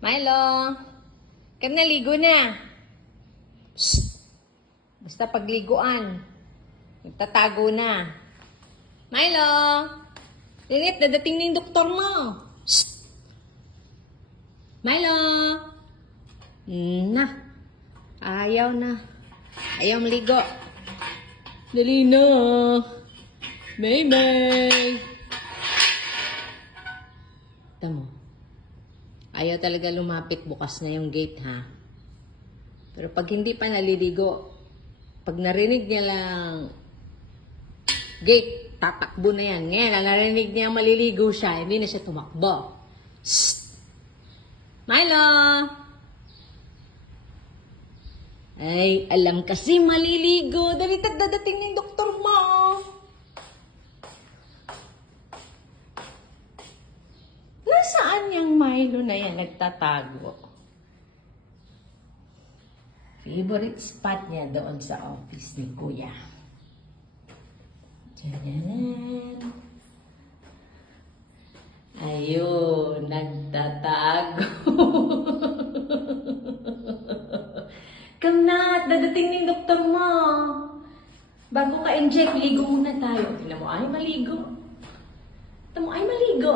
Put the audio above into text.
Milo, kam naligo na. Shh! Basta pagliguan. Nagtatago na. Milo, Linit, dadating na yung doktor mo. Shh! Milo, na. Ayaw na. Ayaw maligo. Dali na. May. Tamo. Ayaw talaga lumapit, bukas na yung gate, ha? Pero pag hindi pa naliligo, pag narinig niya lang gate, tatakbo na yan. Ngayon, narinig niya maliligo siya, hindi na siya tumakbo. Shh! Milo! Ay, alam kasi maliligo. Dali't dadating na yung doktor mo. Nasaan yung Milo na yan nagtatago? Favorite spot niya doon sa office ni Kuya. Diyan. Ayun, nagtatago. Come na, dadating na yung doktor mo. Bago ka inject, ligo muna tayo. Tingnan mo, ay maligo. Tingnan mo, ay maligo.